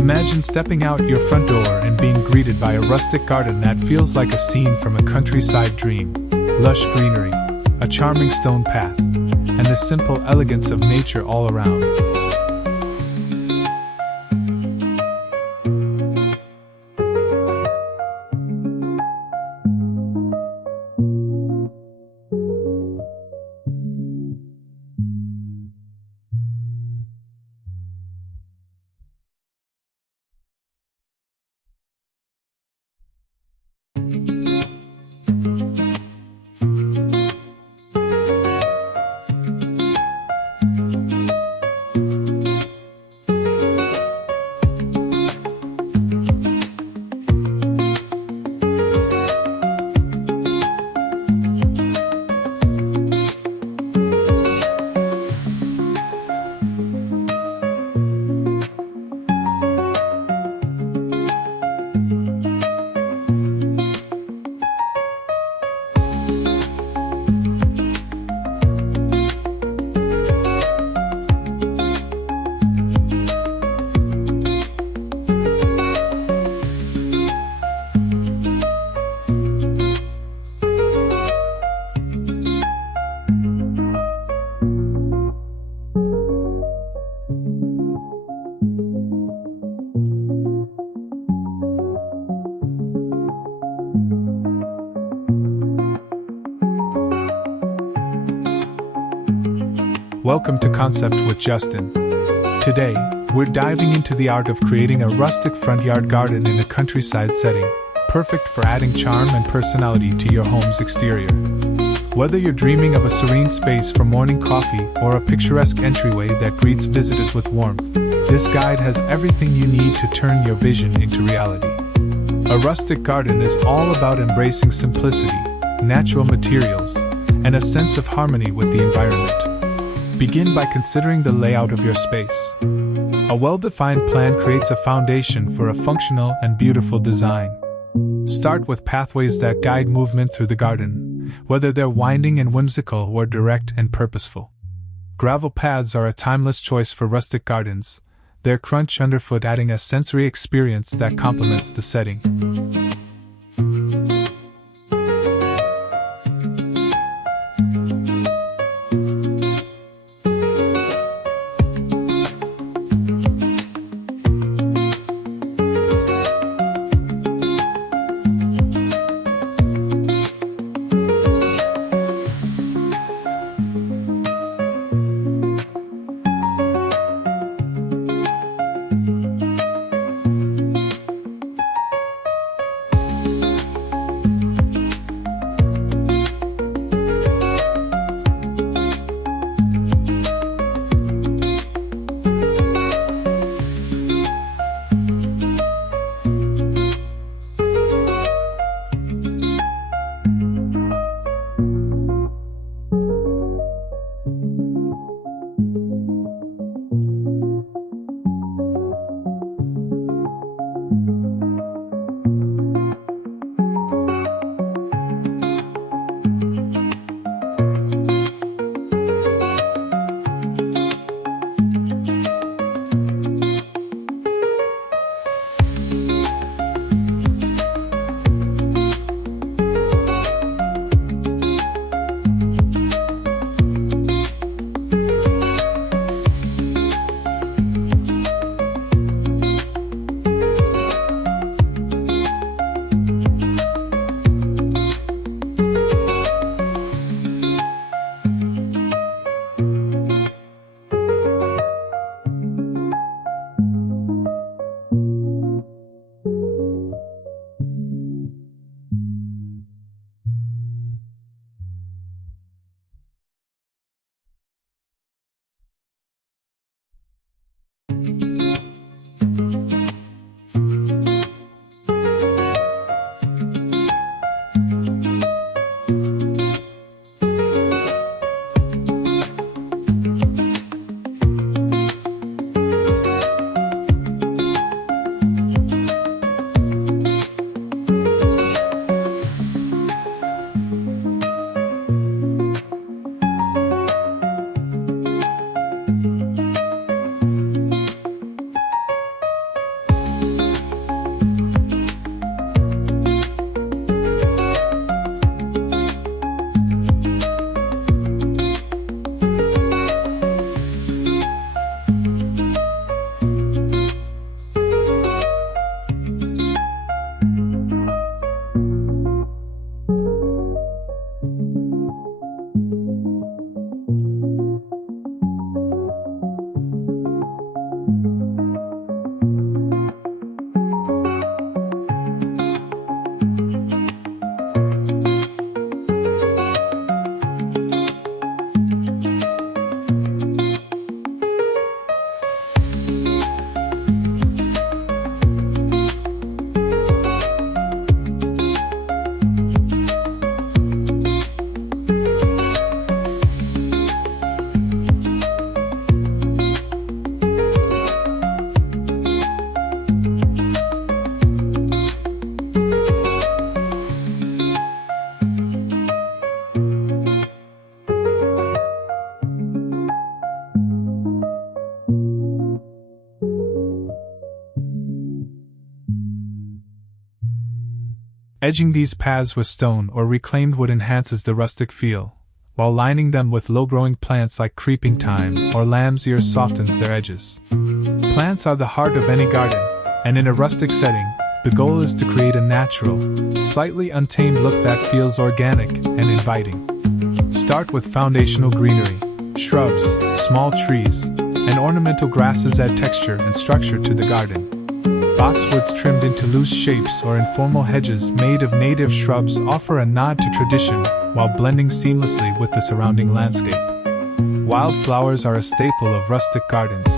Imagine stepping out your front door and being greeted by a rustic garden that feels like a scene from a countryside dream. Lush greenery, a charming stone path, and the simple elegance of nature all around. Welcome to Concept with Justin. Today, we're diving into the art of creating a rustic front yard garden in a countryside setting, perfect for adding charm and personality to your home's exterior. Whether you're dreaming of a serene space for morning coffee or a picturesque entryway that greets visitors with warmth, this guide has everything you need to turn your vision into reality. A rustic garden is all about embracing simplicity, natural materials, and a sense of harmony with the environment. Begin by considering the layout of your space. A well-defined plan creates a foundation for a functional and beautiful design. Start with pathways that guide movement through the garden, whether they're winding and whimsical or direct and purposeful. Gravel paths are a timeless choice for rustic gardens, their crunch underfoot adding a sensory experience that complements the setting. Edging these paths with stone or reclaimed wood enhances the rustic feel, while lining them with low-growing plants like creeping thyme or lamb's ear softens their edges. Plants are the heart of any garden, and in a rustic setting, the goal is to create a natural, slightly untamed look that feels organic and inviting. Start with foundational greenery. Shrubs, small trees, and ornamental grasses add texture and structure to the garden. Boxwoods trimmed into loose shapes or informal hedges made of native shrubs offer a nod to tradition while blending seamlessly with the surrounding landscape. Wildflowers are a staple of rustic gardens.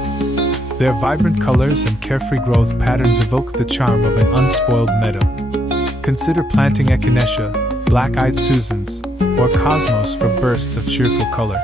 Their vibrant colors and carefree growth patterns evoke the charm of an unspoiled meadow. Consider planting echinacea, black-eyed Susans, or cosmos for bursts of cheerful color.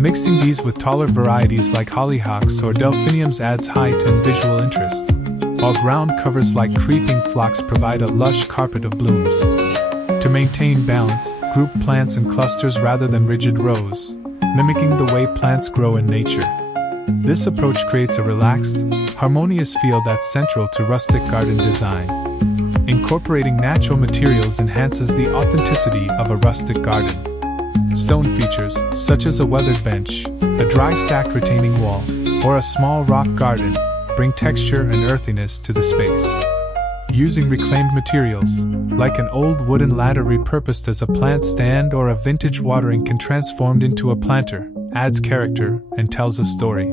Mixing these with taller varieties like hollyhocks or delphiniums adds height and visual interest, while ground covers like creeping phlox provide a lush carpet of blooms. To maintain balance, group plants in clusters rather than rigid rows, mimicking the way plants grow in nature. This approach creates a relaxed, harmonious feel that's central to rustic garden design. Incorporating natural materials enhances the authenticity of a rustic garden. Stone features, such as a weathered bench, a dry stack retaining wall, or a small rock garden, bring texture and earthiness to the space. Using reclaimed materials, like an old wooden ladder repurposed as a plant stand or a vintage watering can transformed into a planter, adds character and tells a story.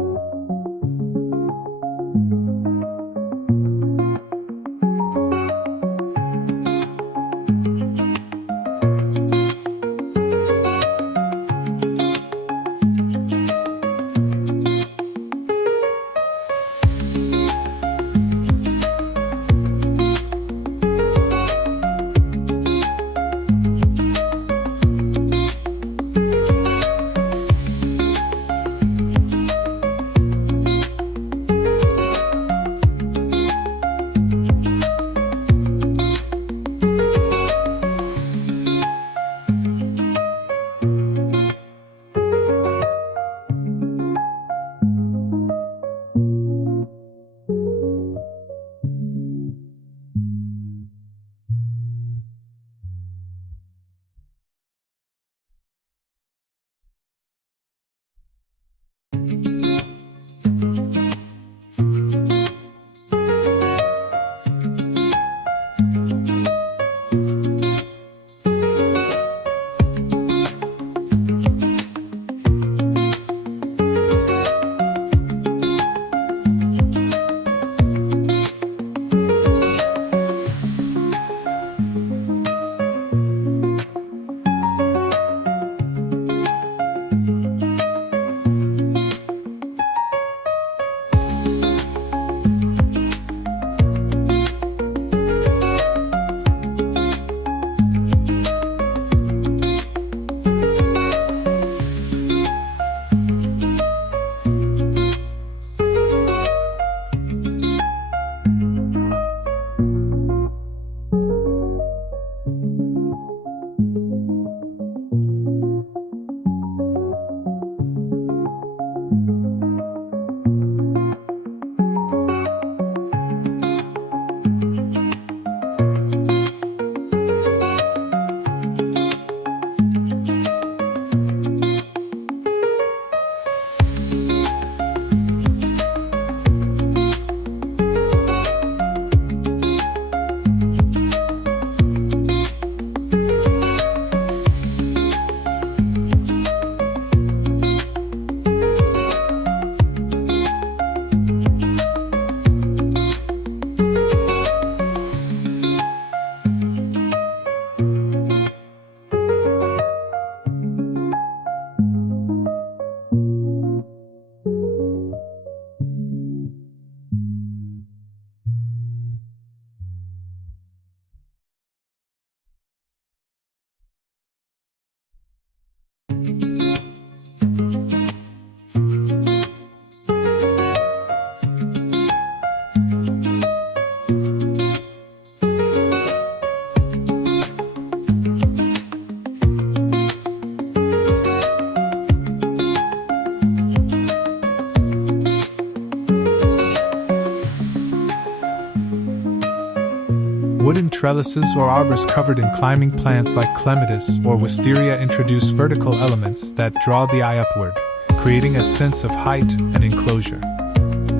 Wooden trellises or arbors covered in climbing plants like clematis or wisteria introduce vertical elements that draw the eye upward, creating a sense of height and enclosure.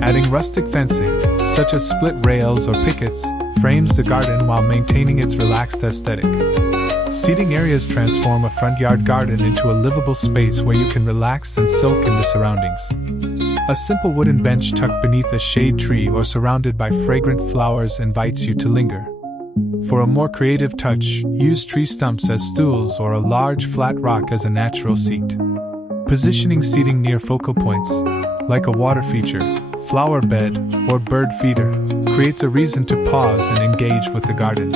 Adding rustic fencing, such as split rails or pickets, frames the garden while maintaining its relaxed aesthetic. Seating areas transform a front yard garden into a livable space where you can relax and soak in the surroundings. A simple wooden bench tucked beneath a shade tree or surrounded by fragrant flowers invites you to linger. For a more creative touch, use tree stumps as stools or a large flat rock as a natural seat. Positioning seating near focal points, like a water feature, flower bed, or bird feeder, creates a reason to pause and engage with the garden.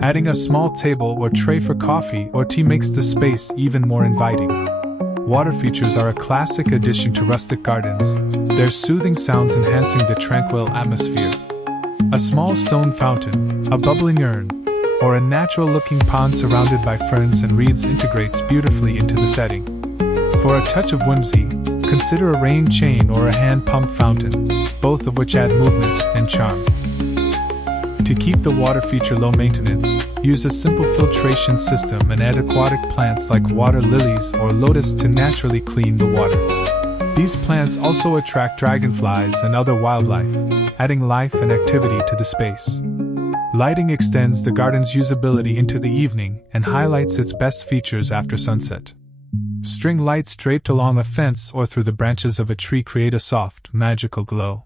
Adding a small table or tray for coffee or tea makes the space even more inviting. Water features are a classic addition to rustic gardens, their soothing sounds enhancing the tranquil atmosphere. A small stone fountain, a bubbling urn, or a natural-looking pond surrounded by ferns and reeds integrates beautifully into the setting. For a touch of whimsy, consider a rain chain or a hand-pumped fountain, both of which add movement and charm. To keep the water feature low maintenance, Use a simple filtration system and add aquatic plants like water lilies or lotus to naturally clean the water. These plants also attract dragonflies and other wildlife, adding life and activity to the space. Lighting extends the garden's usability into the evening and highlights its best features after sunset. String lights draped along a fence or through the branches of a tree create a soft, magical glow.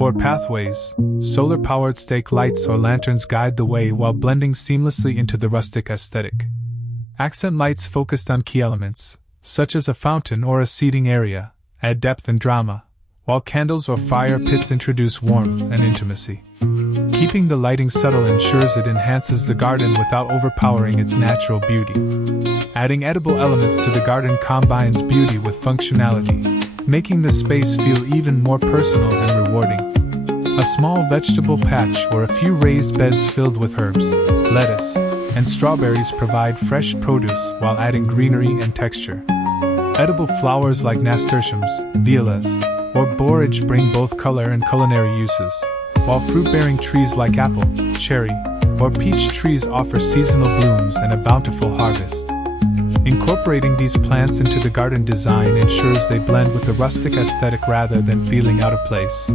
For pathways, solar-powered stake lights or lanterns guide the way while blending seamlessly into the rustic aesthetic. Accent lights focused on key elements, such as a fountain or a seating area, add depth and drama, while candles or fire pits introduce warmth and intimacy. Keeping the lighting subtle ensures it enhances the garden without overpowering its natural beauty. Adding edible elements to the garden combines beauty with functionality, making the space feel even more personal and rewarding. A small vegetable patch or a few raised beds filled with herbs, lettuce, and strawberries provide fresh produce while adding greenery and texture. Edible flowers like nasturtiums, violas, or borage bring both color and culinary uses, while fruit-bearing trees like apple, cherry, or peach trees offer seasonal blooms and a bountiful harvest. Incorporating these plants into the garden design ensures they blend with the rustic aesthetic rather than feeling out of place.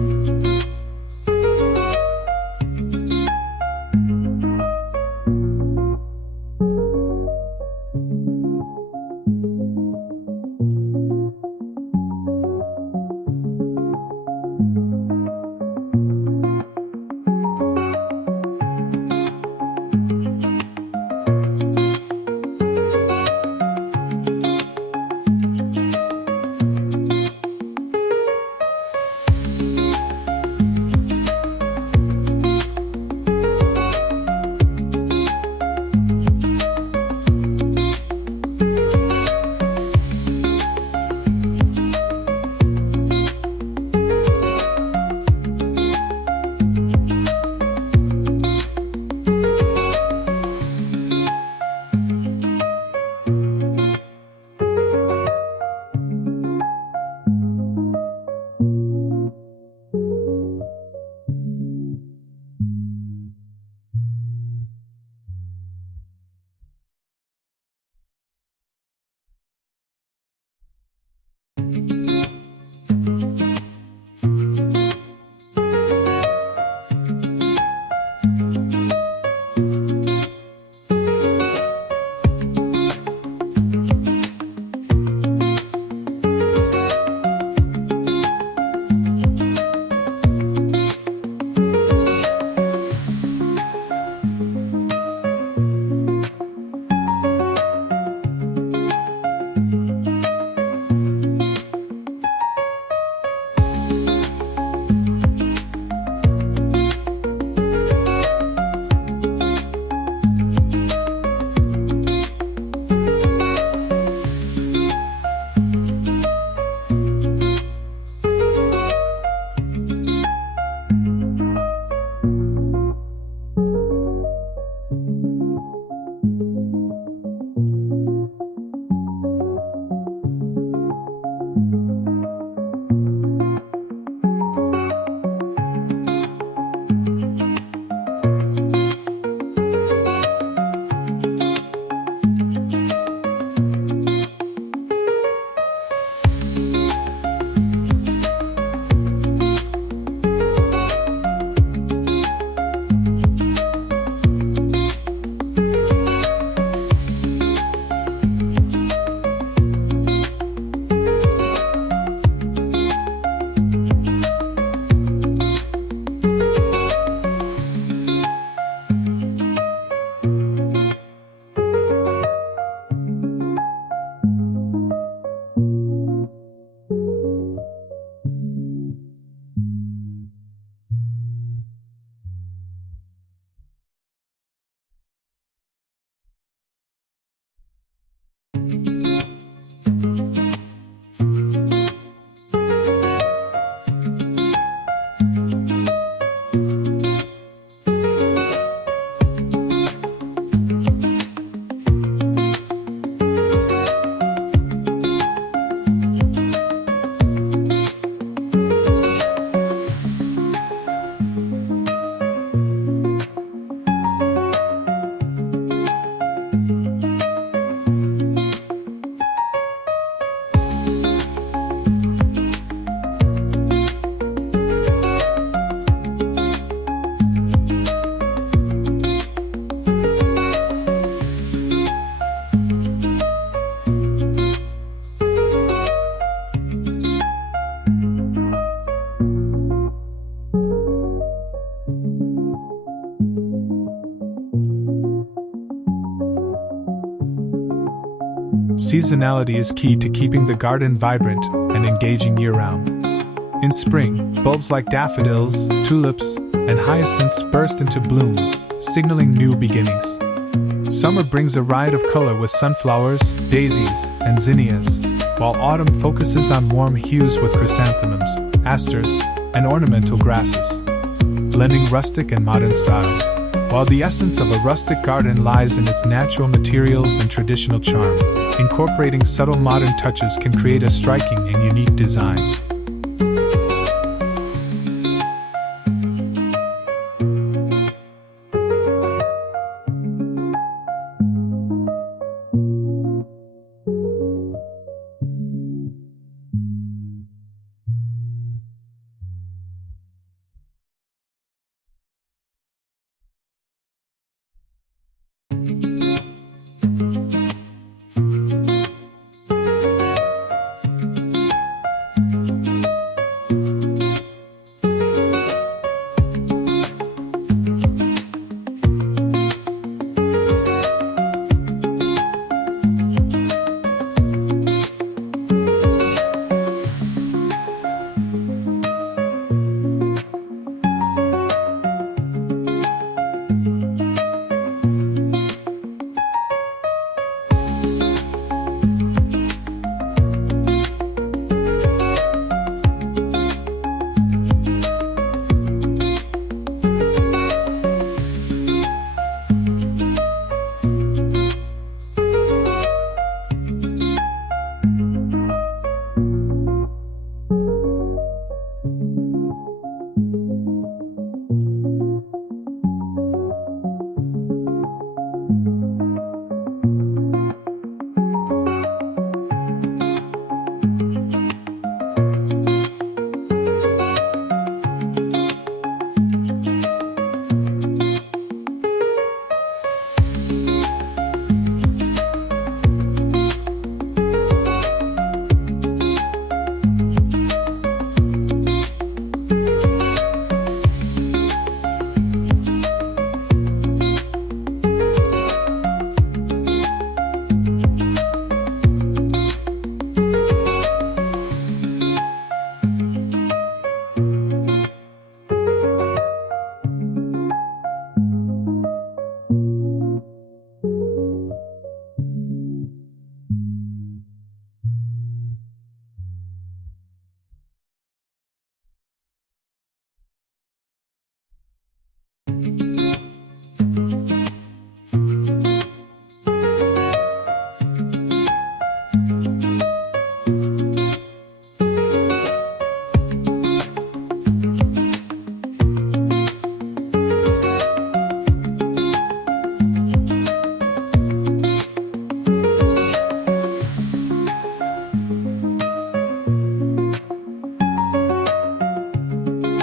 Seasonality is key to keeping the garden vibrant and engaging year-round. In spring, bulbs like daffodils, tulips, and hyacinths burst into bloom, signaling new beginnings. Summer brings a riot of color with sunflowers, daisies, and zinnias, while autumn focuses on warm hues with chrysanthemums, asters, and ornamental grasses, blending rustic and modern styles. While the essence of a rustic garden lies in its natural materials and traditional charm, incorporating subtle modern touches can create a striking and unique design.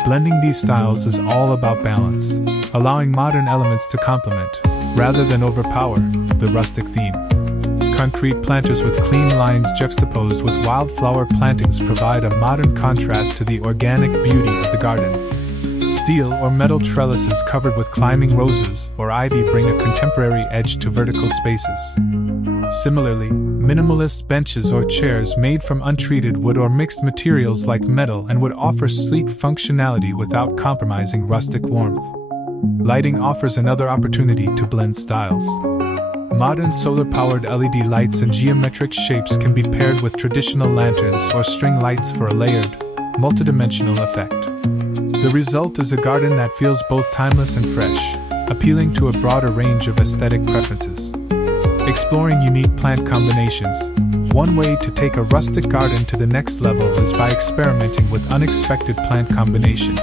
Blending these styles is all about balance, allowing modern elements to complement, rather than overpower, the rustic theme. Concrete planters with clean lines juxtaposed with wildflower plantings provide a modern contrast to the organic beauty of the garden. Steel or metal trellises covered with climbing roses or ivy bring a contemporary edge to vertical spaces. Similarly, minimalist benches or chairs made from untreated wood or mixed materials like metal and wood offer sleek functionality without compromising rustic warmth. Lighting offers another opportunity to blend styles. Modern solar-powered LED lights in geometric shapes can be paired with traditional lanterns or string lights for a layered, multidimensional effect. The result is a garden that feels both timeless and fresh, appealing to a broader range of aesthetic preferences. Exploring unique plant combinations. One way to take a rustic garden to the next level is by experimenting with unexpected plant combinations.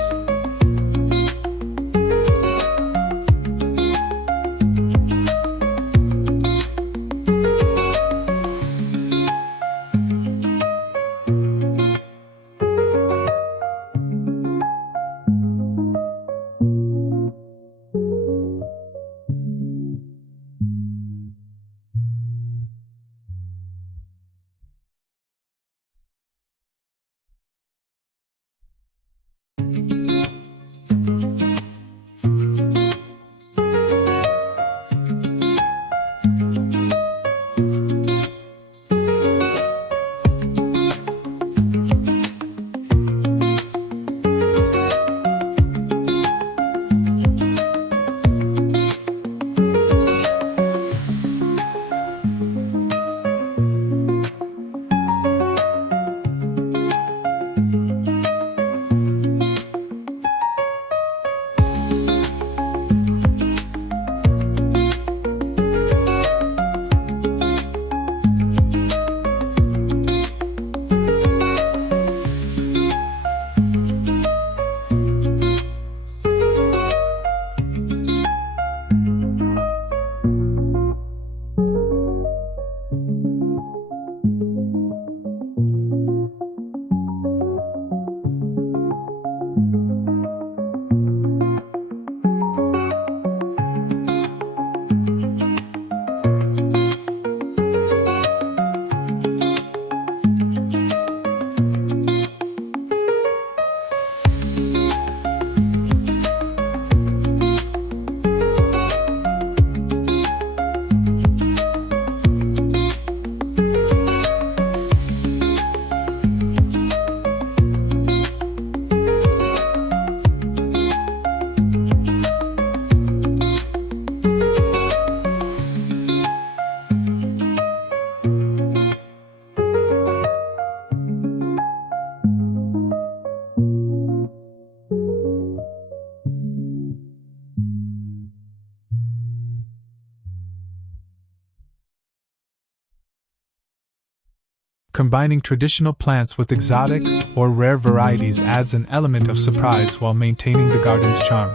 Combining traditional plants with exotic or rare varieties adds an element of surprise while maintaining the garden's charm.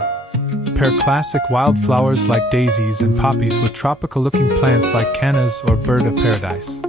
Pair classic wildflowers like daisies and poppies with tropical-looking plants like cannas or bird of paradise.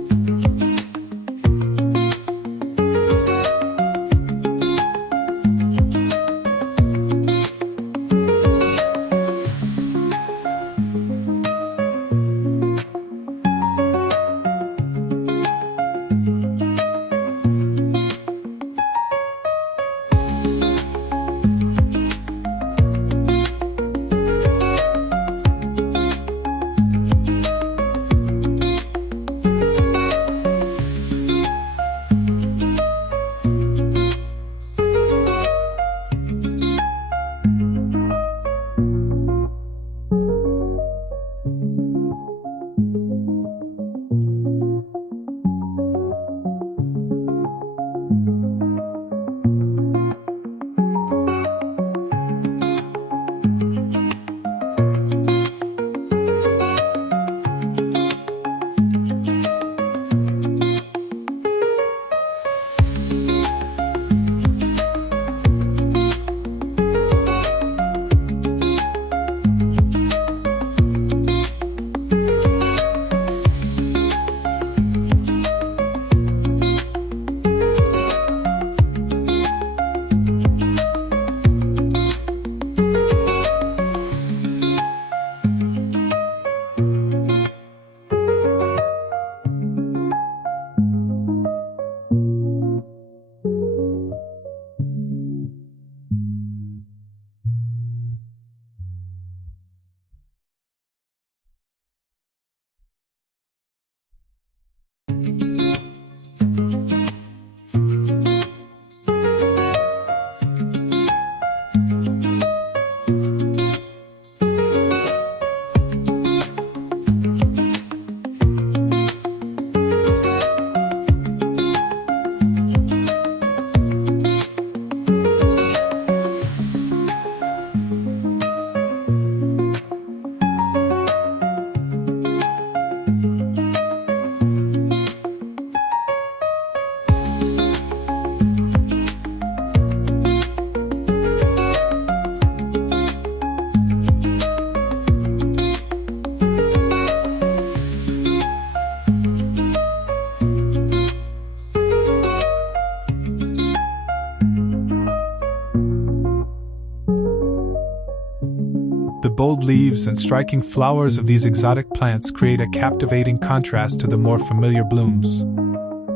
bold leaves and striking flowers of these exotic plants create a captivating contrast to the more familiar blooms.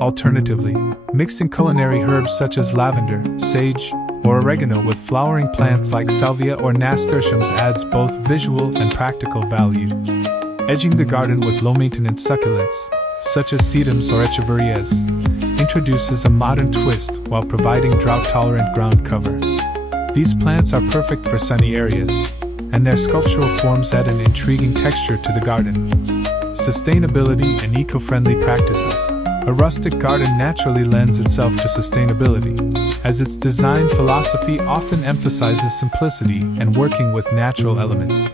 Alternatively, mixing culinary herbs such as lavender, sage, or oregano with flowering plants like salvia or nasturtiums adds both visual and practical value. Edging the garden with low-maintenance succulents, such as sedums or echeverias, introduces a modern twist while providing drought-tolerant ground cover. These plants are perfect for sunny areas, and their sculptural forms add an intriguing texture to the garden. Sustainability and eco-friendly practices. A rustic garden naturally lends itself to sustainability, as its design philosophy often emphasizes simplicity and working with natural elements.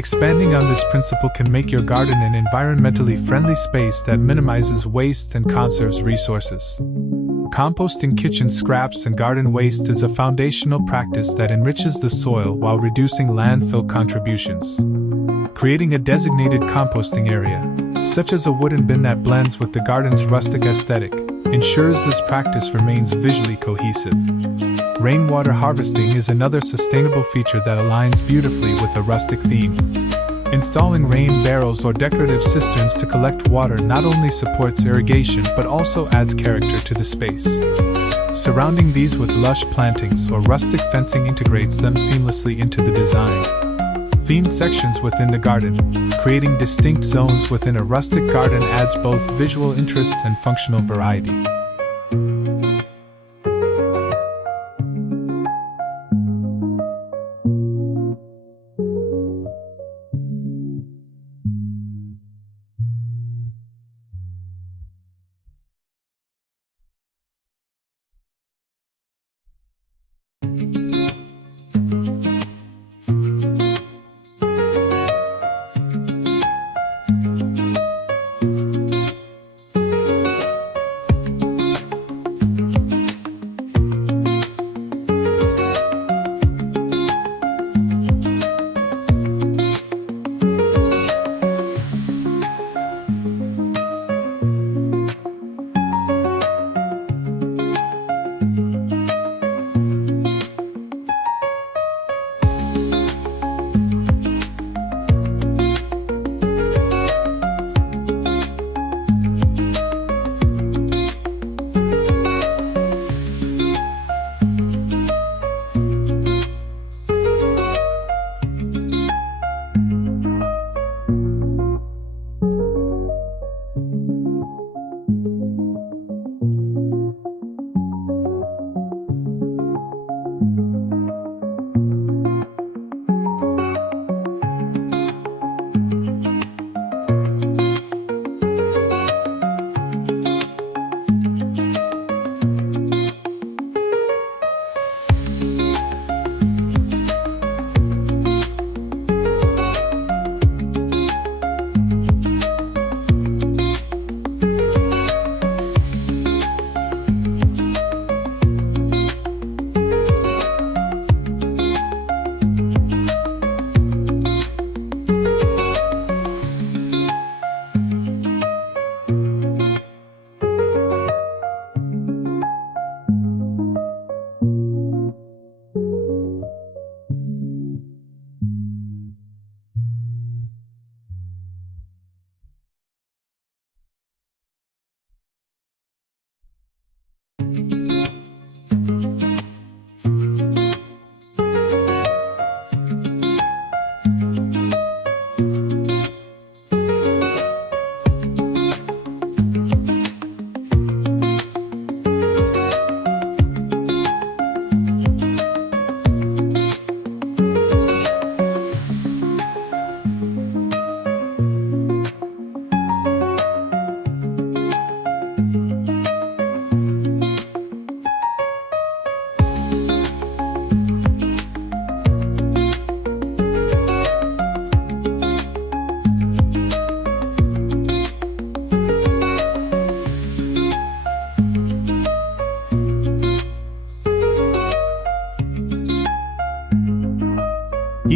Expanding on this principle can make your garden an environmentally friendly space that minimizes waste and conserves resources. Composting kitchen scraps and garden waste is a foundational practice that enriches the soil while reducing landfill contributions. Creating a designated composting area, such as a wooden bin that blends with the garden's rustic aesthetic, ensures this practice remains visually cohesive. Rainwater harvesting is another sustainable feature that aligns beautifully with a rustic theme. Installing rain barrels or decorative cisterns to collect water not only supports irrigation but also adds character to the space. Surrounding these with lush plantings or rustic fencing integrates them seamlessly into the design. Themed sections within the garden, creating distinct zones within a rustic garden adds both visual interest and functional variety.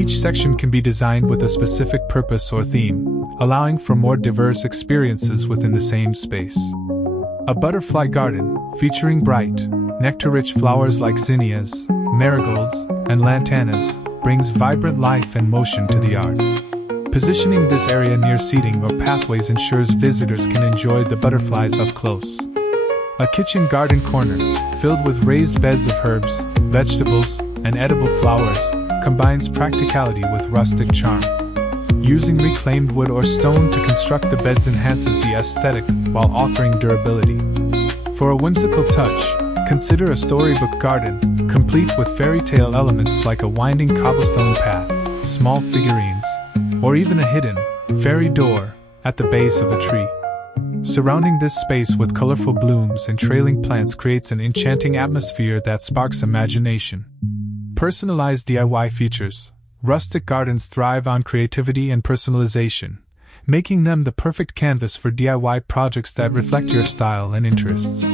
Each section can be designed with a specific purpose or theme, allowing for more diverse experiences within the same space. A butterfly garden, featuring bright, nectar-rich flowers like zinnias, marigolds, and lantanas, brings vibrant life and motion to the yard. Positioning this area near seating or pathways ensures visitors can enjoy the butterflies up close. A kitchen garden corner, filled with raised beds of herbs, vegetables, and edible flowers, combines practicality with rustic charm. Using reclaimed wood or stone to construct the beds enhances the aesthetic while offering durability. For a whimsical touch, consider a storybook garden, complete with fairy tale elements like a winding cobblestone path, small figurines, or even a hidden, fairy door at the base of a tree. Surrounding this space with colorful blooms and trailing plants creates an enchanting atmosphere that sparks imagination. Personalized DIY features. Rustic gardens thrive on creativity and personalization, making them the perfect canvas for DIY projects that reflect your style and interests.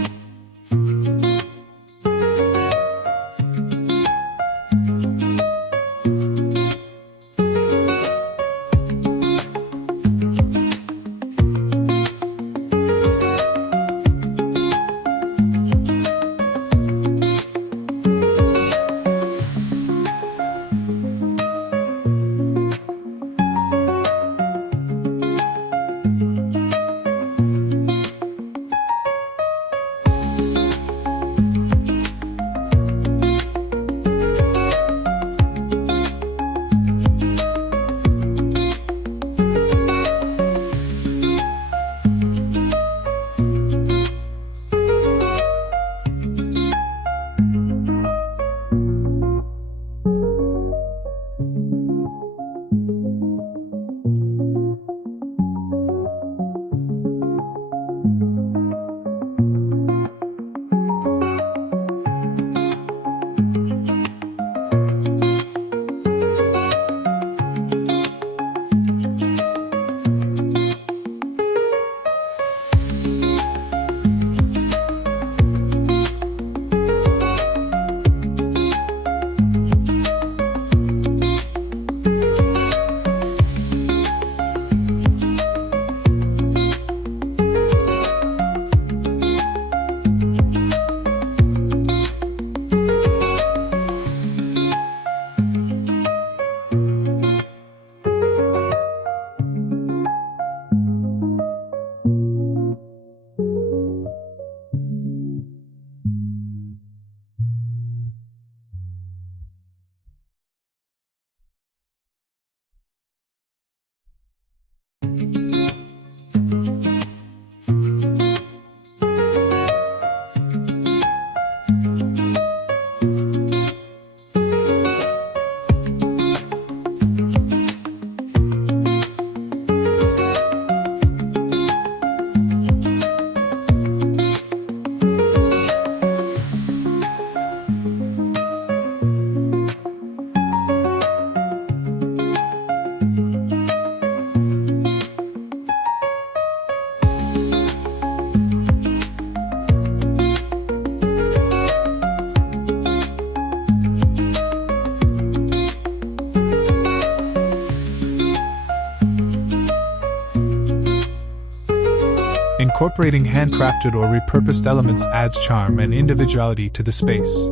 Incorporating handcrafted or repurposed elements adds charm and individuality to the space.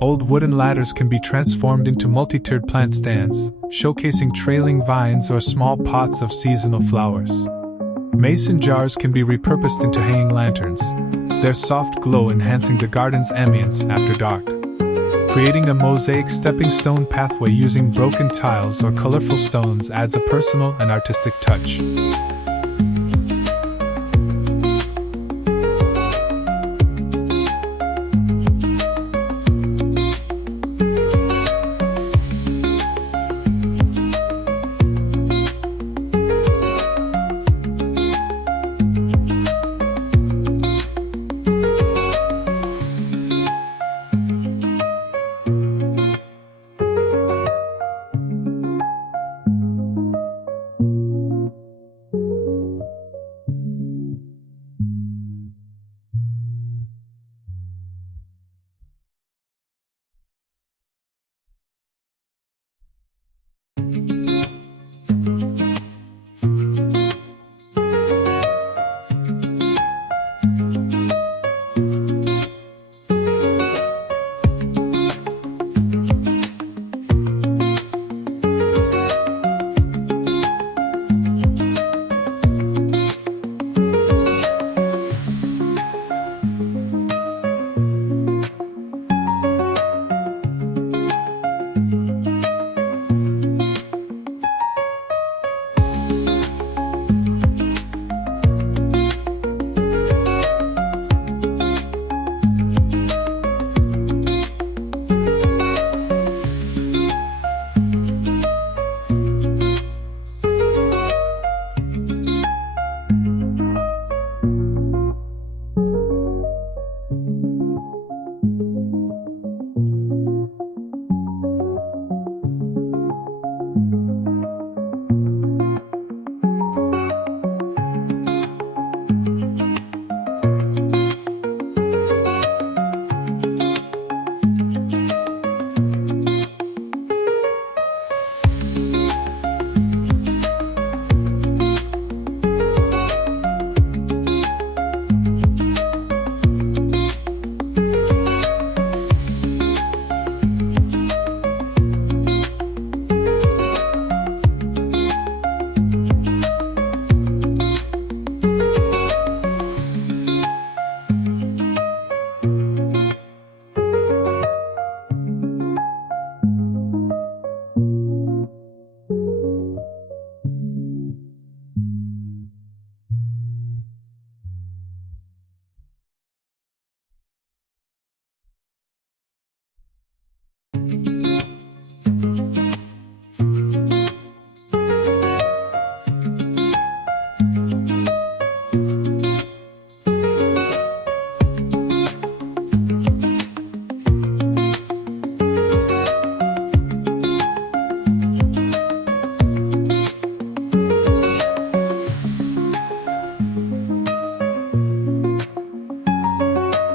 Old wooden ladders can be transformed into multi-tiered plant stands, showcasing trailing vines or small pots of seasonal flowers. Mason jars can be repurposed into hanging lanterns, their soft glow enhancing the garden's ambience after dark. Creating a mosaic stepping stone pathway using broken tiles or colorful stones adds a personal and artistic touch.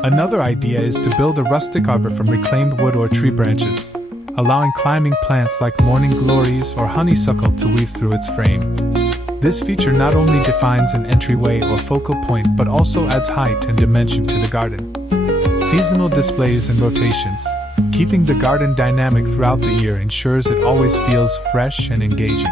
Another idea is to build a rustic arbor from reclaimed wood or tree branches, allowing climbing plants like morning glories or honeysuckle to weave through its frame. This feature not only defines an entryway or focal point but also adds height and dimension to the garden. Seasonal displays and rotations. Keeping the garden dynamic throughout the year ensures it always feels fresh and engaging.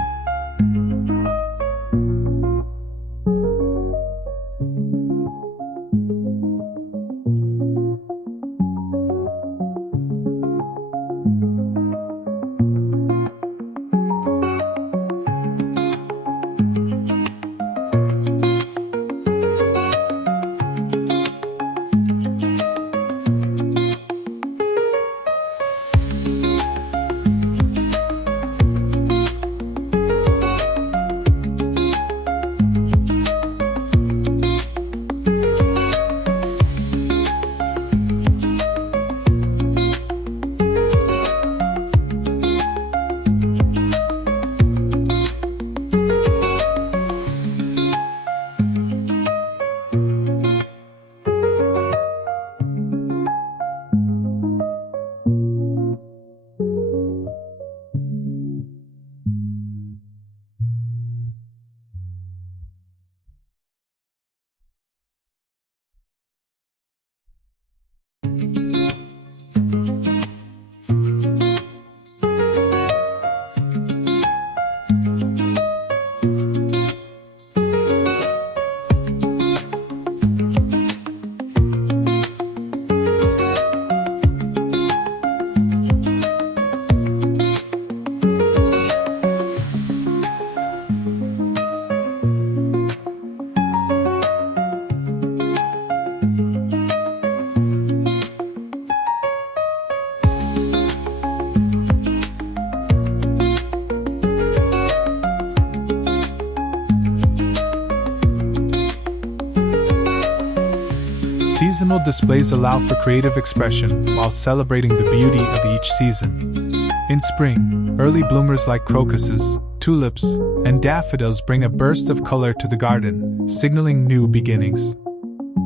Seasonal displays allow for creative expression while celebrating the beauty of each season. In spring, early bloomers like crocuses, tulips, and daffodils bring a burst of color to the garden, signaling new beginnings.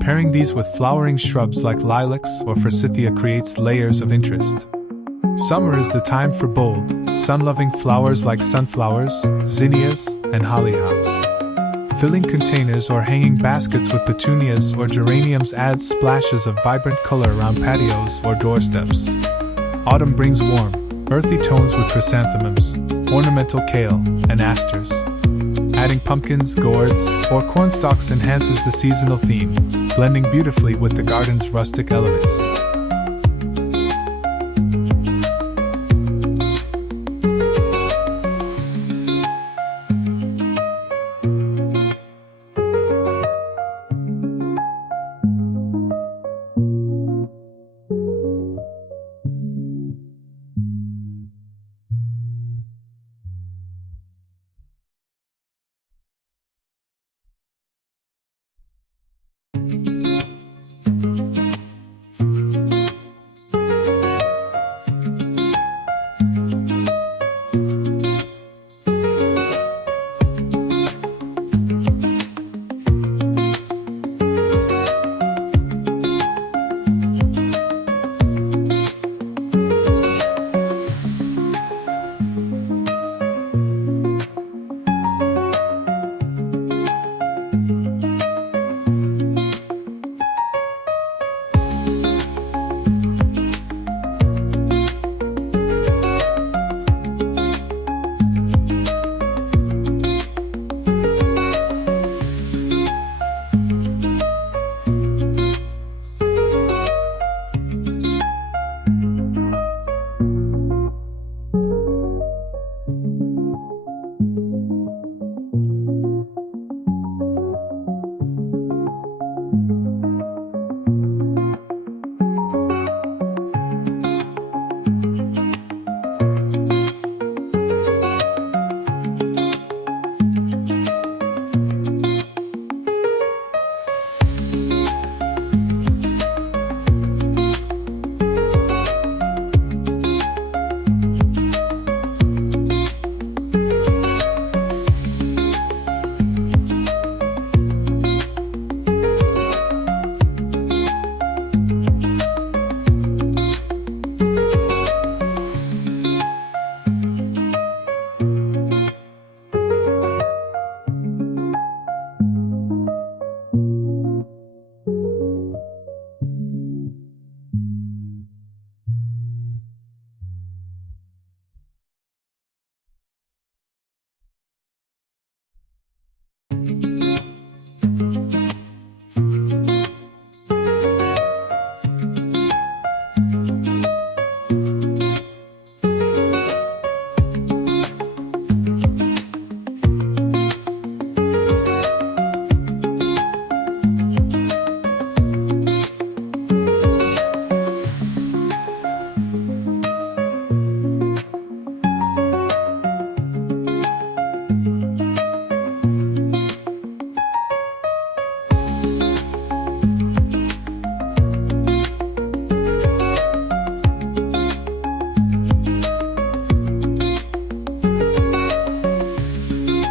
Pairing these with flowering shrubs like lilacs or forsythia creates layers of interest. Summer is the time for bold, sun-loving flowers like sunflowers, zinnias, and hollyhocks. Filling containers or hanging baskets with petunias or geraniums adds splashes of vibrant color around patios or doorsteps. Autumn brings warm, earthy tones with chrysanthemums, ornamental kale, and asters. Adding pumpkins, gourds, or cornstalks enhances the seasonal theme, blending beautifully with the garden's rustic elements.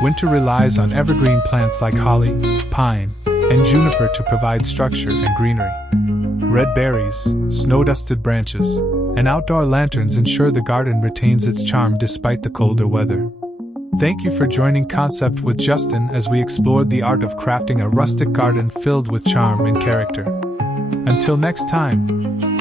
winter relies on evergreen plants like holly, pine, and juniper to provide structure and greenery. Red berries, snow-dusted branches, and outdoor lanterns ensure the garden retains its charm despite the colder weather. Thank you for joining Concept with Justin as we explored the art of crafting a rustic garden filled with charm and character. Until next time.